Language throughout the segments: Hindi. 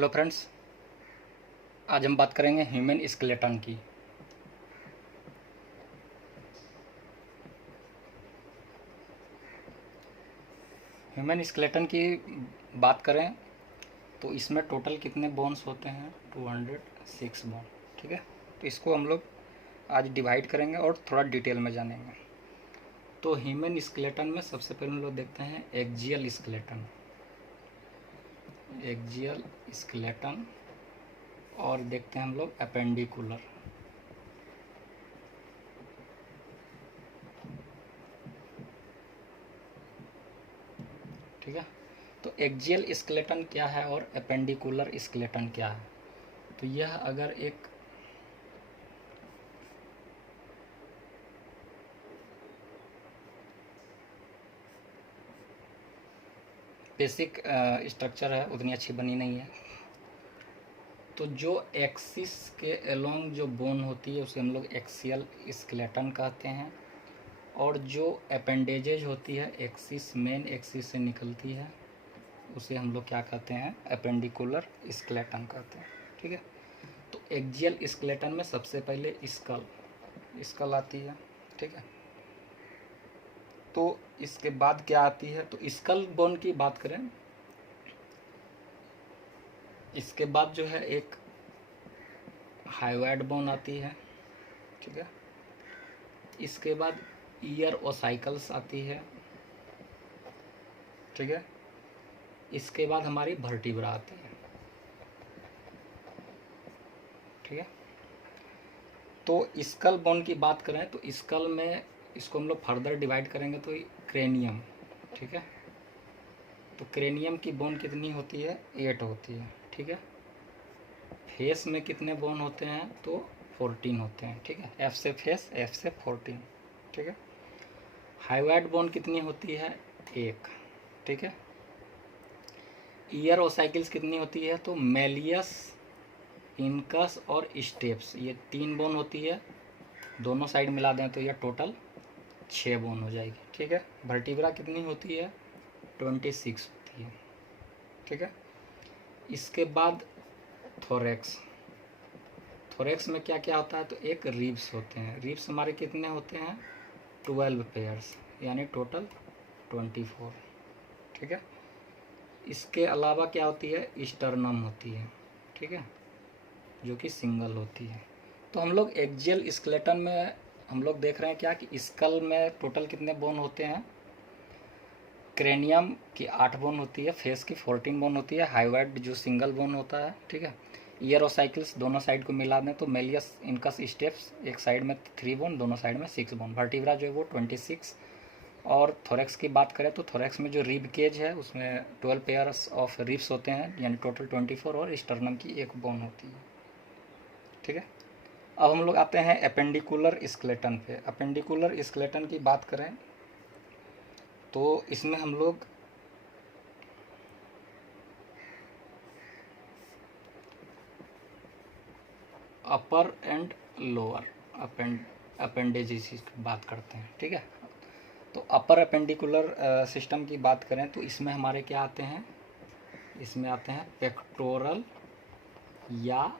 हेलो फ्रेंड्स, आज हम बात करेंगे ह्यूमन स्केलेटन की। ह्यूमन स्केलेटन की बात करें तो इसमें टोटल कितने बोन्स होते हैं? 206 बोन। ठीक है, तो इसको हम लोग आज डिवाइड करेंगे और थोड़ा डिटेल में जानेंगे। तो ह्यूमन स्केलेटन में सबसे पहले हम लोग देखते हैं एक्जियल स्केलेटन। एक्जियल स्केलेटन और देखते हैं हम लोग अपेंडिकुलर। ठीक है, तो एक्जियल स्केलेटन क्या है और अपेंडिकुलर स्केलेटन क्या है? तो यह अगर एक बेसिक स्ट्रक्चर है, उतनी अच्छी बनी नहीं है। तो जो एक्सिस के अलोंग जो बोन होती है उसे हम लोग एक्सियल स्केलेटन कहते हैं, और जो अपेंडेजेज होती है एक्सिस, मेन एक्सिस से निकलती है, उसे हम लोग क्या कहते हैं? अपेंडिकुलर स्केलेटन कहते हैं। ठीक है, तो एक्जियल स्केलेटन में सबसे पहले स्कल आती है। ठीक है, तो इसके बाद क्या आती है? तो स्कल बोन की बात करें, इसके बाद जो है एक हाइवाइड बोन आती है। ठीक है, इसके बाद ईयर ओसाइकल्स आती है। ठीक है, इसके बाद हमारी वर्टिब्रा आती है। ठीक है, तो स्कल बोन की बात करें तो स्कल में इसको हम लोग फर्दर डिवाइड करेंगे तो क्रेनियम। ठीक है, तो क्रेनियम की बोन कितनी होती है? 8 होती है। ठीक है, फेस में कितने बोन होते हैं? तो 14 होते हैं। ठीक है, एफ से फेस, एफ से 14। ठीक है, हाइवाइड बोन कितनी होती है? 1। ठीक है, ईयर ओसाइकिल्स कितनी होती है? तो मेलियस, इनकस और स्टेप्स, ये 3 बोन होती है। दोनों साइड मिला दें तो यह टोटल 6 बोन हो जाएगी। ठीक है, वर्टिब्रा कितनी होती है? 26 होती है। ठीक है, इसके बाद थोरेक्स। थोरेक्स में क्या क्या होता है? तो एक रिब्स होते हैं। रिब्स हमारे कितने होते हैं? 12 पेयर्स, यानी टोटल 24। ठीक है, इसके अलावा क्या होती है? स्टर्नम होती है। ठीक है, जो कि सिंगल होती है। तो हम लोग एक्जियल स्केलेटन में हम लोग देख रहे हैं क्या कि स्कल में टोटल कितने बोन होते हैं? क्रेनियम की 8 बोन होती है, फेस की 14 बोन होती है, हाइवाइड जो सिंगल बोन होता है। ठीक है, ईयर और साइकिल्स दोनों साइड को मिला दें तो मेलियस, इनकस, स्टेप्स एक साइड में 3 बोन, दोनों साइड में 6 बोन। वर्टिब्रा जो है वो 26। और थोरेक्स की बात करें तो थोरेक्स में जो रिब केज है उसमें 12 पेयर्स ऑफ रिब्स होते हैं, यानी टोटल 24, और स्टर्नम की 1 बोन होती है। ठीक है, अब हम लोग आते हैं अपेंडिकुलर स्केलेटन पे। अपेंडिकुलर स्केलेटन की बात करें तो इसमें हम लोग अपर एंड लोअर अपेंडेजेस की बात करते हैं। ठीक है, तो अपर अपेंडिकुलर सिस्टम की बात करें तो इसमें हमारे क्या आते हैं? इसमें आते हैं पेक्टोरल या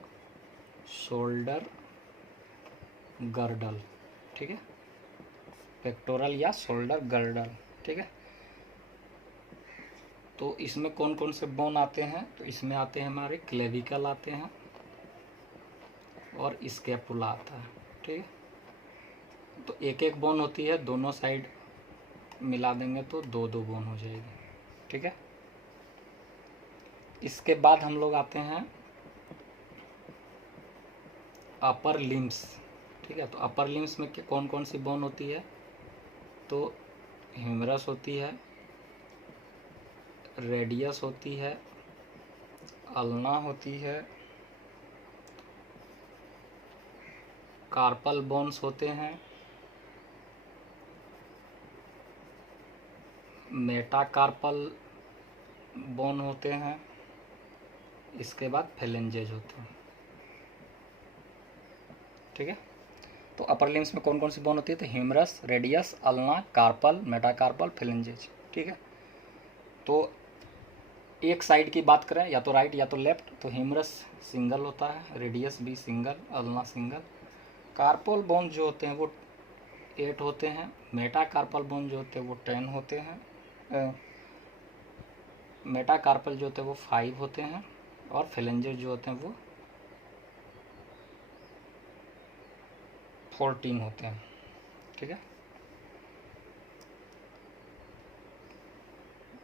शोल्डर गर्डल। ठीक है, पेक्टोरल या शोल्डर गर्डल। ठीक है, तो इसमें कौन कौन से बोन आते हैं? तो इसमें आते हैं हमारे क्लेविकल आते हैं और स्कैपुला आता है। ठीक है, तो एक एक बोन होती है, दोनों साइड मिला देंगे तो 2-2 बोन हो जाएगी। ठीक है, इसके बाद हम लोग आते हैं अपर लिम्स। ठीक है, तो अपर लिम्स में कौन कौन सी बोन होती है? तो ह्यूमरस होती है, रेडियस होती है, अल्ना होती है, कार्पल बोन्स होते हैं, मेटाकार्पल बोन होते हैं, इसके बाद फेलेंजेज होते हैं। ठीक है, तो अपर लिम्स में कौन कौन सी बोन होती है? तो humerus, radius, ulna, carpal, metacarpal, phalanges. ठीक है, तो एक साइड की बात करें, या तो राइट या तो लेफ्ट, तो ह्यूमरस सिंगल होता है, रेडियस भी single, ulna single. Carpal bone जो होते हैं वो 8 होते हैं, मेटा कार्पल बोन जो होते हैं वो 10 होते हैं, मेटा कार्पल जो होते हैं वो 5 होते हैं, और फेलेंजेस जो होते हैं वो 14 होते हैं। ठीक है,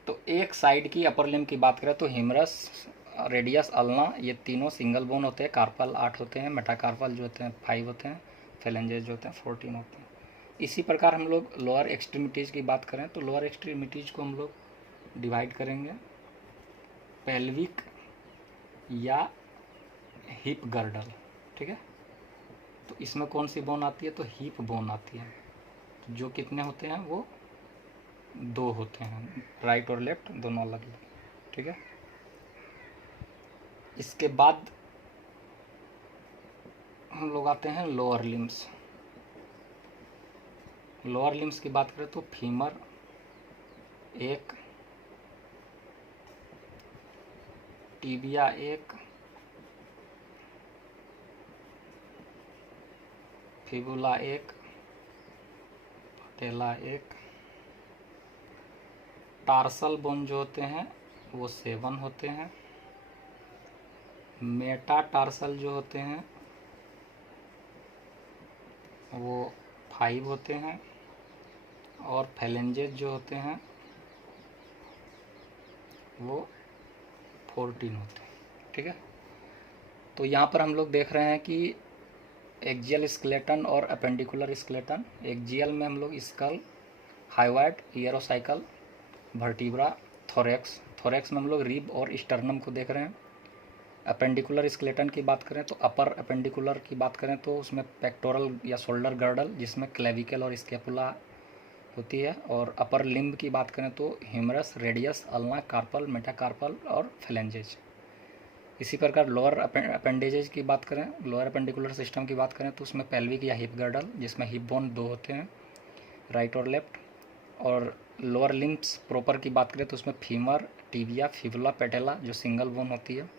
तो एक साइड की अपर लिम्ब की बात करें तो ह्यूमरस, रेडियस, अल्ना, ये तीनों सिंगल बोन होते हैं। कार्पल 8 होते हैं, मेटाकार्पल जो होते हैं 5 होते हैं, फेलेंजेस जो होते हैं 14 होते हैं। इसी प्रकार हम लोग लोअर एक्सट्रीमिटीज़ की बात करें तो लोअर एक्सट्रीमिटीज़ को हम लोग डिवाइड करेंगे पेल्विक या हिप गर्डल। ठीक है, तो इसमें कौन सी बोन आती है, तो हिप बोन आती है, जो कितने होते हैं वो 2 होते हैं, राइट और लेफ्ट दोनों अलग अलग। ठीक है, इसके बाद हम लोग आते हैं लोअर लिम्स। लोअर लिम्स की बात करें तो फीमर 1, टीबिया 1, फिबुला 1, पटेला 1, टार्सल बोन जो होते हैं वो 7 होते हैं, मेटा टार्सल जो होते हैं वो 5 होते हैं, और फेलेंजेस जो होते हैं वो 14 होते हैं। ठीक है, तो यहाँ पर हम लोग देख रहे हैं कि एक्जियल स्केलेटन और अपेंडिकुलर स्केलेटन। एक्जियल में हम लोग skull, hyoid, ear ossicle, vertebra, thorax. Thorax में हम लोग रिब और स्टर्नम को देख रहे हैं। अपेंडिकुलर स्केलेटन की बात करें तो अपर अपेंडिकुलर की बात करें तो उसमें पेक्टोरल या शोल्डर गर्डल, जिसमें क्लेविकल और स्केपुला होती है। और अपर लिम्ब की बात करें तो humerus, radius, ulna, carpal, metacarpal और फेलेंजेज। इसी प्रकार लोअर अपेंडेजेज की बात करें, लोअर अपेंडिकुलर सिस्टम की बात करें तो उसमें पेल्विक या हिप गर्डल, जिसमें हिप बोन 2 होते हैं, राइट और लेफ्ट। और लोअर लिम्ब्स प्रॉपर की बात करें तो उसमें फीमर, टिबिया, फिबुला, पेटेला जो सिंगल बोन होती है,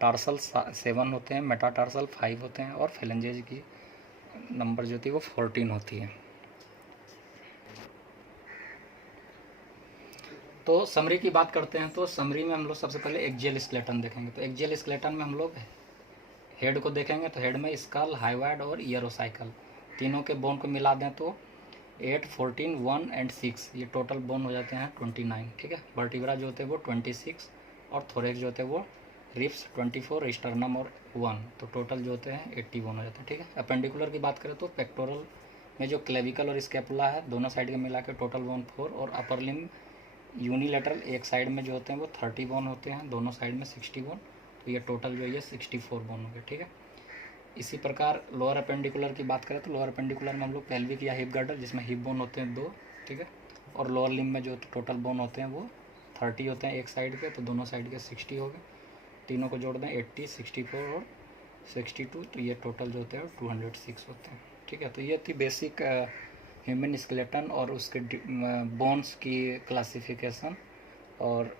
टार्सल 7 होते हैं, मेटाटार्सल 5 होते हैं, और फेलेंजेज की नंबर जो होती है वो 14 होती है। तो समरी की बात करते हैं, तो समरी में हम लोग सबसे पहले एक्जियल स्केलेटन देखेंगे। तो एक्जियल स्केलेटन में हम लोग हेड को देखेंगे, तो हेड में स्कल, हाइवाइड और ईयरोसाइकल, तीनों के बोन को मिला दें तो 8, 14, 1 एंड 6, ये टोटल बोन हो जाते हैं 29। ठीक है, वर्टिब्रा जो होते हैं वो 26, और थोरेक्स जो होते हैं वो रिब्स 24, स्टर्नम और 1, तो टोटल जो होते हैं 80 बोन हो जाते हैं। ठीक है, अपेंडिकुलर की बात करें तो पेक्टोरल में जो क्लेविकल और स्केपुला है दोनों साइड के मिला के टोटल बोन 4, और अपर लिम्ब यूनिलेटरल एक साइड में जो होते हैं वो 30 बोन होते हैं, दोनों साइड में 60 बोन, तो ये टोटल जो है 64 बोन हो गए। ठीक है, इसी प्रकार लोअर अपेंडिकुलर की बात करें तो लोअर अपेंडिकुलर में हम लोग पेल्विक या हिप गर्डल, जिसमें हिप बोन होते हैं 2। ठीक है, और लोअर लिम्ब में जो टोटल बोन होते हैं वो 30 होते हैं एक साइड के, तो दोनों साइड के 60 हो गए, तीनों को जोड़ दें 80, 64 और 62, तो ये टोटल जो होते हैं 206 होते हैं। ठीक है, तो ये थी बेसिक ह्यूमन स्केलेटन और उसके बोन्स की क्लासिफिकेशन। और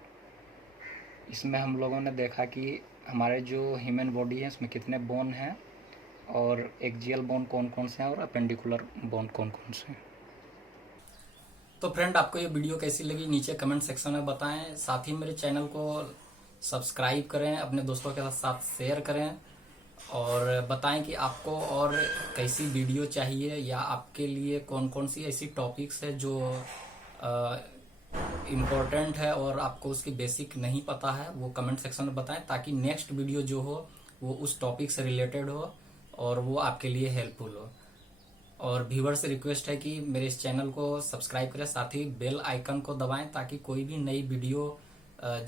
इसमें हम लोगों ने देखा कि हमारे जो ह्यूमन बॉडी है उसमें कितने बोन हैं, और एक्जियल बोन कौन कौन से हैं, और अपेंडिकुलर बोन कौन कौन से हैं। तो फ्रेंड, आपको ये वीडियो कैसी लगी नीचे कमेंट सेक्शन में बताएं। साथ ही मेरे चैनल को सब्सक्राइब करें, अपने दोस्तों के साथ शेयर करें, और बताएं कि आपको और कैसी वीडियो चाहिए, या आपके लिए कौन कौन सी ऐसी टॉपिक्स है जो इम्पोर्टेंट है और आपको उसकी बेसिक नहीं पता है, वो कमेंट सेक्शन में बताएं, ताकि नेक्स्ट वीडियो जो हो वो उस टॉपिक से रिलेटेड हो और वो आपके लिए हेल्पफुल हो। और व्यूअर से रिक्वेस्ट है कि मेरे इस चैनल को सब्सक्राइब करें, साथ ही बेल आइकन को दबाएं, ताकि कोई भी नई वीडियो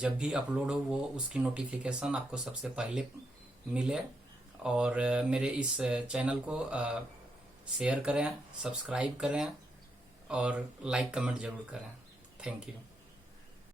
जब भी अपलोड हो वो उसकी नोटिफिकेशन आपको सबसे पहले मिले। और मेरे इस चैनल को शेयर करें, सब्सक्राइब करें और लाइक कमेंट जरूर करें। Thank you.